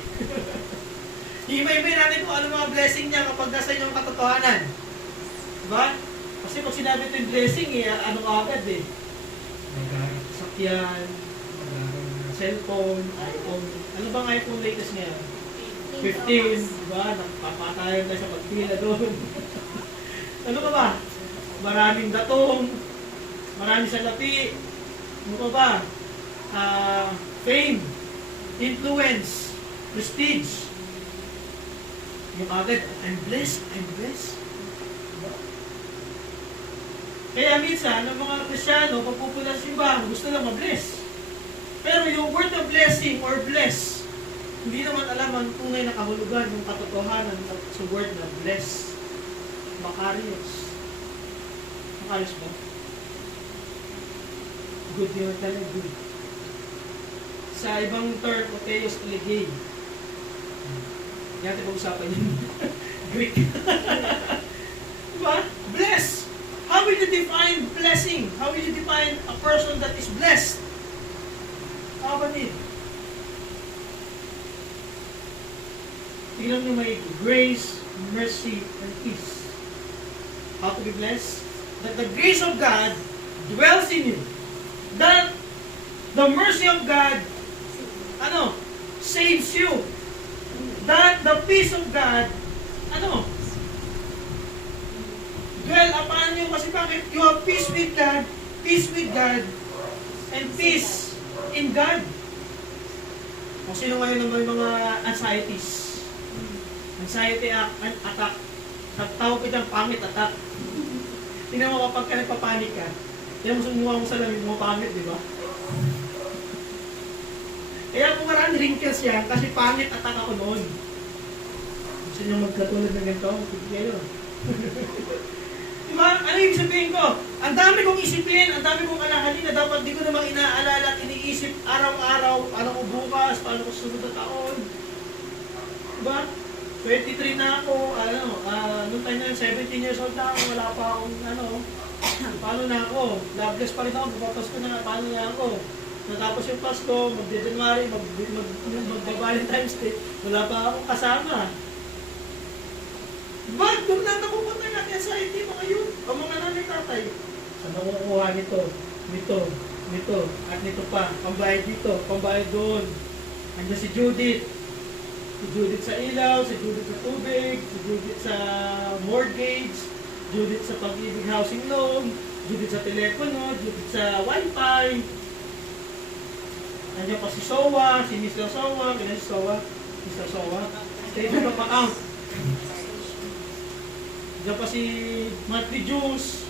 Himay-himay natin kung ano mga blessing niya kapag nasa inyong katotohanan. Diba? Kasi pag sinabi ito yung blessing, ano ka agad eh. Magagawa sakyan, magagawa cellphone, iPhone. Ano bang iPhone latest ngayon? 15, diba? Napapatayan tayo sa pagpila doon. Ano ka ba? Maraming datong, maraming salapi, ano ka ba? Fame, influence, prestige. Yung agad, I'm blessed. Diba? Kaya minsan, ang mga Kristyano, pagpupunta sa simbahan, gusto lang ma-bless. Pero yung word of blessing or bless, hindi naman alam ang tunay na kahulugan ng katotohanan sa word na bless. Makarios. Makarios ba? Good yun talaga, good. Sa ibang term, oteos elegay. Yan natin pag-usapan yun. Greek. Diba? Bless. How will you define blessing? How will you define a person that is blessed? How about it? Tingnan nyo may grace, mercy, and peace. How to be blessed? That the grace of God dwells in you. That the mercy of God, saves you. That the peace of God, dwell upon you. Kasi bakit? You have peace with God, and peace in God. Kung sino ngayon naman mga anxieties? Anxiety attack. Tawag ko dyan, pangit attack. Tingnan mo kapag ka nagpapanik ka, yan mo sumuha mo sa lamig mo, pangit, di ba? Kaya kung maraming wrinkles yan, kasi pangit attack ako noon. Gusto nyo magkatulad ng ganito? Sige kayo. Diba? Ano yung sabihin ko? Ang dami kong isipin, ang dami kong alahalin na dapat di ko namang inaalala at iniisip araw-araw, paano ko bukas, paano ko sunod na taon. Diba? 23 na ako, noong time na 17 years old na ako, wala pa akong paano na ako? Loveless pa rin ako, bukapasko na, paano na ako? Natapos yung Pasko, magde-January, magde-Valentine's Day, wala pa akong kasama. Ba't? Doon na nakupunta natin sa IT, mga yun, o mga nanay tatay. Saan nakukuha nito, at nito pa, pambayad dito, pambayad doon. Andiyan si Judith sa ilaw, si Judith sa tubig, si Judith sa mortgage, Judith sa pag-ibig housing loan, Judith sa telepono, Judith sa wifi. Nandiyan pa si Sowa, si Mr. Sowa, kailan si Sowa? Mr. Sowa. Statement of account. Nandiyan pa si Monthly Juice.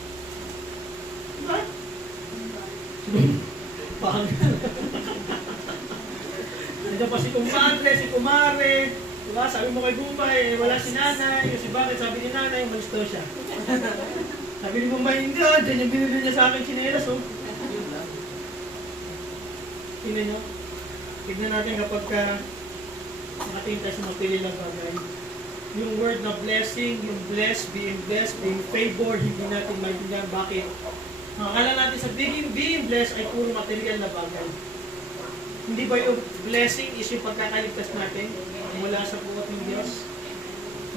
Diba? Nandiyan pa si Kumpadre, si Kumare. Diba? Sabi mo kay Gumpay, wala si nanay. Kasi bakit? Sabi ni nanay, umalis daw siya. Sabi ni Gumpay, hindi ah, dyan yung binili niya sa akin chinelas, oh. Tingnan nyo. Tignan natin kapag nakatingin tayo sa mapili lang bagay. Yung word na blessing, yung blessed, being favored, hindi natin maintindihan bakit. Akala natin sa being blessed ay puro material na bagay. Hindi ba yung blessing is yung pagkakaligtas natin mula sa puwat ng Diyos?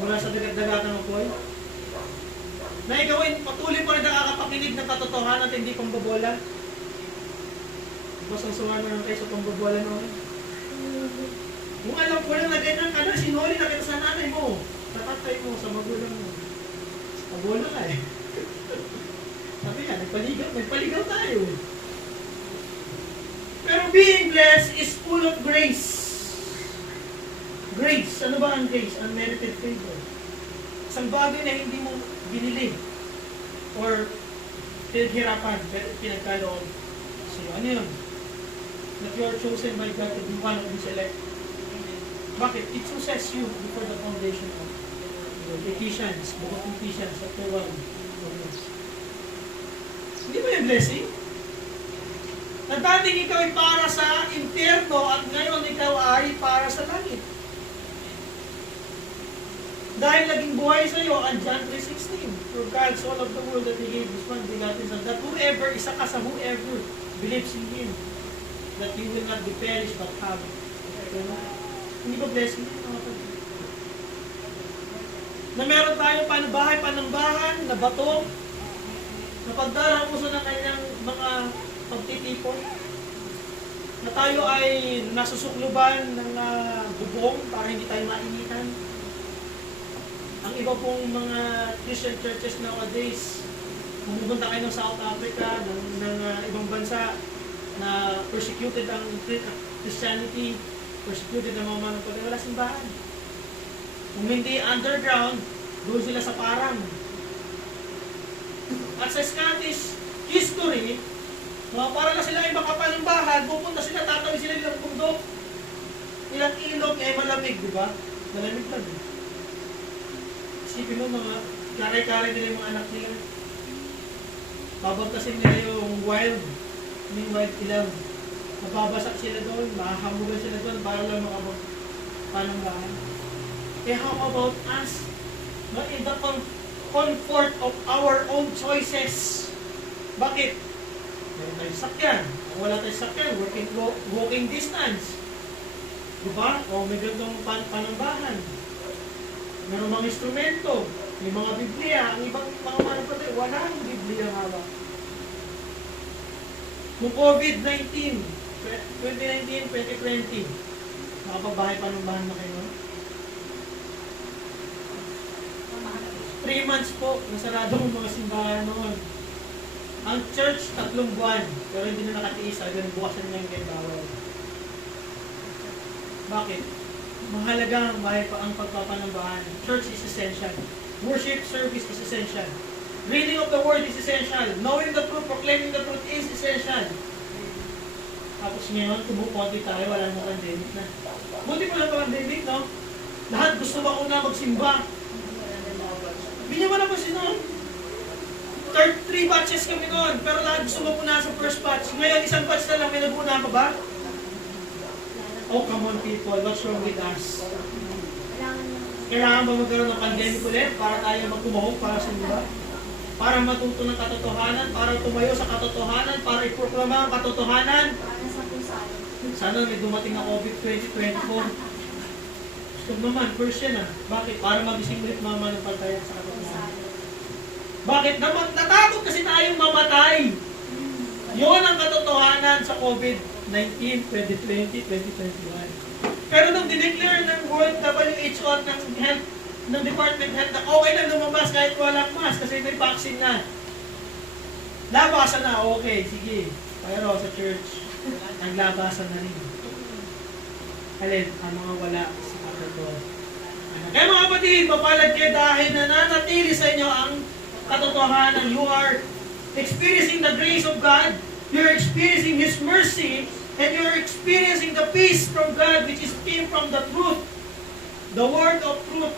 Mula sa dagat-dagatan ng buhay? Na ikaw ay patuloy pa rin nakakapakinig ng katotohanan at hindi pambobola. Basta suwa na lang kayo sa pambobola noon. Kung alam ko lang na ganyan ka na, sinuli na kita sa nanay mo, sa tatay mo, sa magulang mo. Pabola ka eh. Sabi nga, nagpaligaw tayo. Pero being blessed is full of grace. Grace. Ano ba ang grace? Unmerited favor. Isang bagay na hindi mo binili or pinaghirapan, pero pinagkaloob. So, ano yun? That you are chosen by God to be one of His elect. Bakit? It chooses you before the foundation of Ephesians, book of Ephesians, chapter 1. Hindi ba yung blessing? Na dating ikaw ay para sa impyerno at ngayon ikaw ay para sa langit. Dahil naging buhay sa iyo ang John 3:16. For God so loved the world that He gave His one begotten Son, that whoever, isa ka sa whoever believes in Him, that you will not be perished but have eternal life. Hindi ba blessing yun, mga kapatid? Na meron tayong panambahan na bato na pagdarang puso ng kanyang mga pagtitipon, na tayo ay nasusukluban ng bubong para hindi tayo mainitan. Ang iba pong mga Christian churches nowadays, pumunta kayo ng South Africa, ng ibang bansa, na persecuted ang Christianity, persecuted ng mga manong wala simbahan. Kung hindi underground, doon sila sa parang. At sa Scottish history, para na sila ay makapanimbahan, pupunta sila, tatawid sila ilang bundok. Ilang ilog ay malamig, di ba? Malamig lang. Isipin mo, mga karay-karay nila yung mga anak nila. Babagkasin nila yung wild ilang. Mababasak sila doon, mahahamugan sila doon para lang panambahan. Eh, how about us? In the comfort of our own choices. Bakit? Meron tayong sakyan. Kung wala tayong sakyan, walking distance. Diba? O may gandong panambahan. Meron mga instrumento. May mga Biblia. Ang ibang mga manapatay, wala ang Biblia hawak. Kung COVID-19, 2019, 2020, nakapagbahay panambahan na kayo? 3 months po, nasarado ang mga simbahan noon. Ang church, 3 buwan, pero hindi na nakatiis, sabi ng bukasan niya yung kay bawal. Bakit? Mahalaga ang bahay pa ang pagpapanambahan. Church is essential. Worship service is essential. Reading of the word is essential. Knowing the truth, proclaiming the truth is essential. Tapos ngayon, tumukonti tayo, wala na pandemic na. Buti pa lang pandemic, no? Lahat gusto ba una magsimba? Binyo mo na po sinon. 3 batches kami noon, pero lahat gusto mo puna sa first batch. Ngayon, isang batch na lang, may naguna pa ba? Oh, come on people, what's wrong with us? Kailangan ba magkaroon ng pandemic ulit para tayo magkumahog para sa iba? Para matuto ng katotohanan, para tumayo sa katotohanan, para iproklama ang katotohanan. Sana may dumating na COVID 2024. Gusto naman, first yan Bakit? Para magising ulit mama ng pagtaya sa katotohanan. Bakit? Natakot kasi tayong mamatay. Yun ang katotohanan sa COVID-19, 2020, 2021. Pero nung dineclare ng World WHO at ng Health, ng Department of Health na okay lang lumabas kahit walang mask kasi may vaccine na. Labasan na, okay, sige. Pero sa church, naglabasan na rin. Alin, ang mga wala sa katotohanan. Kaya mga kapatid, mapalad kayo dahil nananatili sa inyo ang katotohanan. You are experiencing the grace of God, you're experiencing His mercy, and you're experiencing the peace from God which is came from the truth, the word of truth,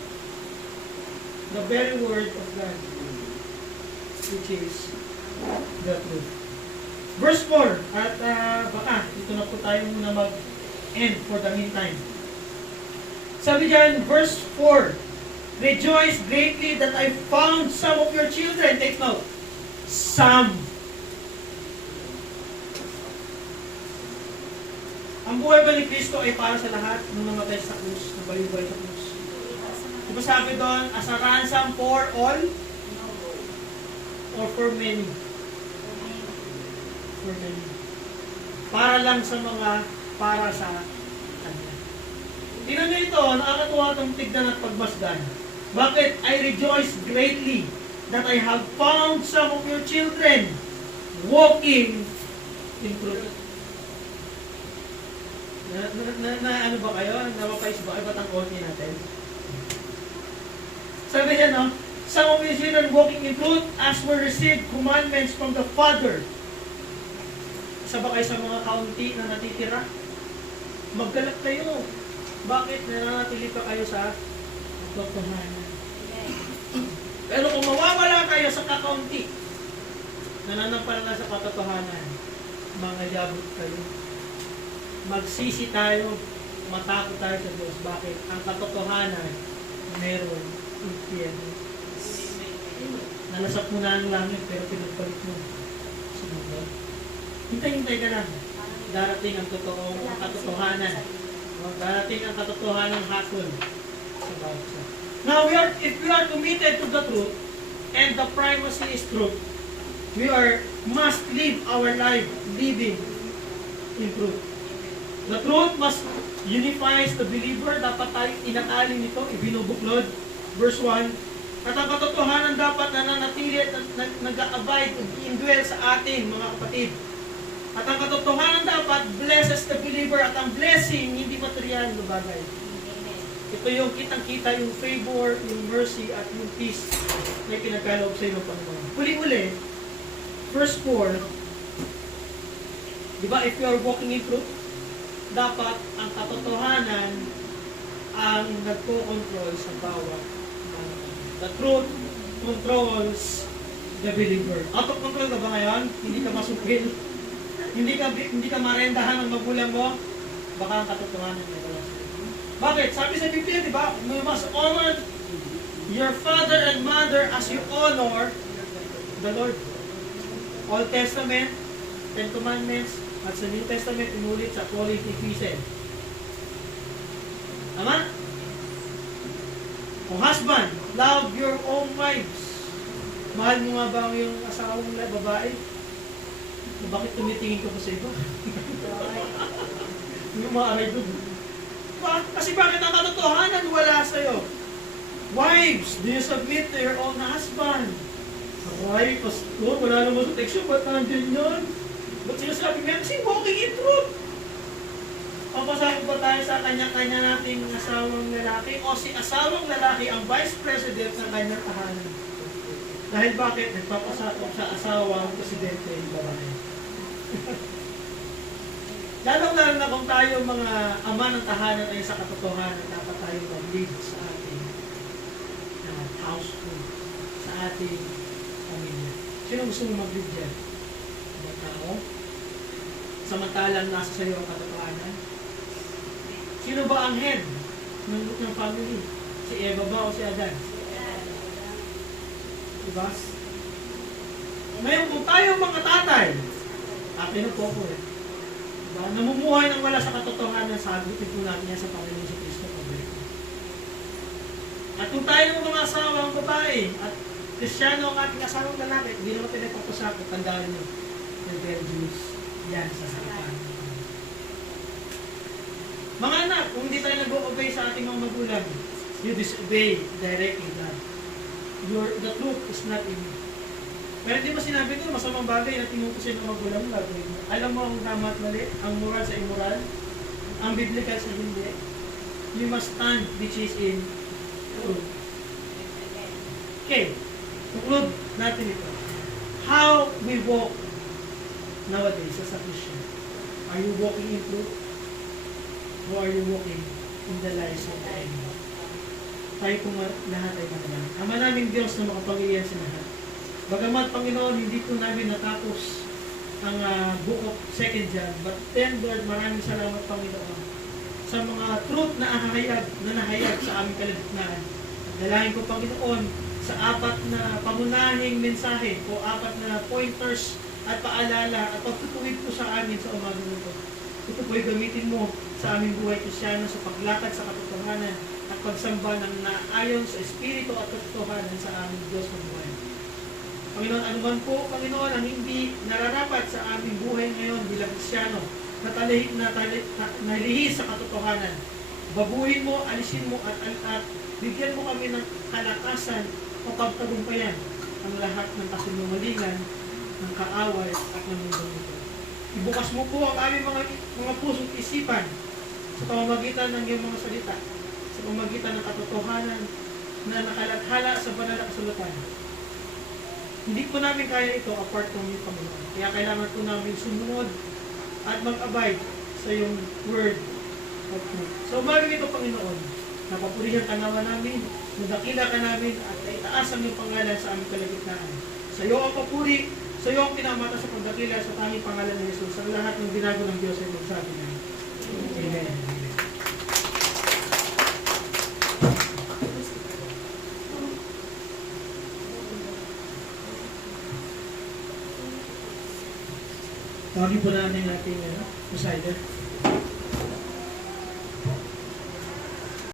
the very word of God, which is the truth. Verse 4, at baka dito na po tayo muna mag-end for the meantime. Sabi dyan, verse 4, rejoice greatly that I found some of your children. Take note. Some. Ang buhay ba ni Kristo ay para sa lahat nung namatay sa krus, nabayubay sa krus? Diba sabi doon, as a ransom for all? or for many? For many. Para lang sa mga para sa kanya. Tingnan niyo ito, nakakatuwa itong tignan at pagmasdan. Bakit? I rejoice greatly that I have found some of your children walking in truth. Ano ba kayo? Napapais ba kayo? Ba't ang konti natin? Sabi niya, no? Some of your children walking in truth as were received commandments from the Father. Isa ba kayo sa mga kaunti na natitira? Maggalak kayo. Bakit? Nananatili pa kayo sa katotohanan. Pero kung mawawala kayo sa kakaunti, nananampalataya sa katotohanan, mga yabot kayo. Magsisi tayo, matakot tayo sa Diyos. Bakit? Ang katotohanan, meron impyerno. Nalasap mo na ang langit, pero pinagpalit mo sa mundo. Hintay-hintay ka lang. Darating ang katotohanan. Darating ang katotohanan hatol sa bawat isa. Now, if we are committed to the truth, and the primacy is truth, we must live our life living in truth. The truth must unifies the believer. Dapat tayo inaalin nito, ibinubuklod. Verse 1, at ang katotohanan dapat nananatili at nag-abide, indwell sa atin, mga kapatid. At ang katotohanan dapat blesses the believer, at ang blessing, hindi material na bagay. Ito yung kitang-kita, yung favor, yung mercy, at yung peace na pinagkaloob sa iyo ng Panginoon. Uli-uli, verse 4, di ba, if you are walking in truth, dapat ang katotohanan ang nagko-control sa bawat mga. The truth controls the believer. Out of control ka ba ngayon? Hindi ka masupil? Hindi ka marendahan ng magulang mo? Baka ang katotohanan na wala sa'yo. Bakit? Sabi sa Biblia, di ba? You must honor your father and mother as you honor the Lord. Old Testament, Ten Commandments, at sa New Testament, inulit sa Corinth, Ephesians. Tama? O husband, love your own wives. Mahal mo nga ba ang iyong asawang babae? Bakit tumitingin ko pa sa iba? Hindi maaray doon. Kasi bakit ang katotohanan wala sa'yo? Wives, do you submit to your own husband? Ay, pastor, wala naman sa teksyon, ba't nandiyan yun? Ba't sinasabi mo yan? Kasi walking in truth. Papasakot ba tayo sa kanya-kanya nating asawang lalaki? O si asawang lalaki ang vice president ng kanyang tahanan? Dahil bakit? Nagpapasakot sa asawang presidente ng babae. Lalong-lalo na kung tayo mga ama ng tahanan ay sa katotohanan, dapat tayo mag-lead sa ating household, sa ating pamilya. Sino gusto mo mag-lead dyan? Mga tao? Samantalang nasa sayo ang katotohanan? Sino ba ang head ng family? Si Eva ba o si Adan? Diba? Ngayon, kung tayo mga tatay, akin na po ko eh. Diba? Namumuhay nang wala sa katotohanan, sagutin po natin yan sa Panginoon sa Kristo. At kung tayo ng mga asawang babae, at Kristiyano ang ating asawang lalaki, hindi naman tayo nagpapasakot, tandaan nyo, rebellious yan sa harapan. Mga anak, kung hindi tayo nag-obey sa ating mga magulang, you disobey directly God. The truth is not in you. Pero hindi mo sinabi ko, masamang bagay na tinutusin ng magulang mo, gagawin mo. Alam mo ang tama at mali, ang moral sa immoral, ang biblical sa hindi. You must stand which is in truth. Okay, conclude natin ito. How we walk nowadays as a Christian. Are you walking in truth? Or are you walking in the lies of the enemy? Tayo po lahat ay manalangin. Ama naming Diyos na makapangyarihan sa lahat. Bagamat Panginoon, hindi po namin natapos ang book of 2 John. But then, Lord, maraming salamat Panginoon sa mga truth na nahayag sa aming kalagitnaan. Dalangin ko Panginoon sa 4 na pamunahing mensahe o 4 na pointers at paalala at pagtutuwid po sa amin sa umaga nito. Ito po'y gamitin mo sa aming buhay Kristyano sa paglakad sa katotohanan at pagsamba ng naayon sa Espiritu at katotohanan sa aming Diyos ng buhay. Panginoon, anuman po, Panginoon, ang hindi nararapat sa aming buhay ngayon bilang Kristyano, nalihis sa katotohanan. Baguhin mo, alisin mo, at bigyan mo kami ng kalakasan o pagtagumpayan ang lahat ng kasinungalingan, ng kaaway at ng mundong ito. Ibukas mo po ang aming mga pusong isipan sa pamamagitan ng iyong mga salita, sa pamamagitan ng katotohanan na nakalathala sa banal na kasulatan. Hindi po namin kaya ito apart from you, Panginoon. Kaya kailangan po namin sumunod at mag-abide sa iyong word of truth. So umagang ito, Panginoon, napapurihan ka naman namin, nadakila ka namin, at itaas ang iyong pangalan sa aming kalagitnaan. Sa iyo ang papuri, sa iyo ang pinamata sa pagdakila sa tanging pangalan ng Jesus. Ang lahat ng binago ng Diyos ay magsabi na. Amen. Tawagin po natin natin presider.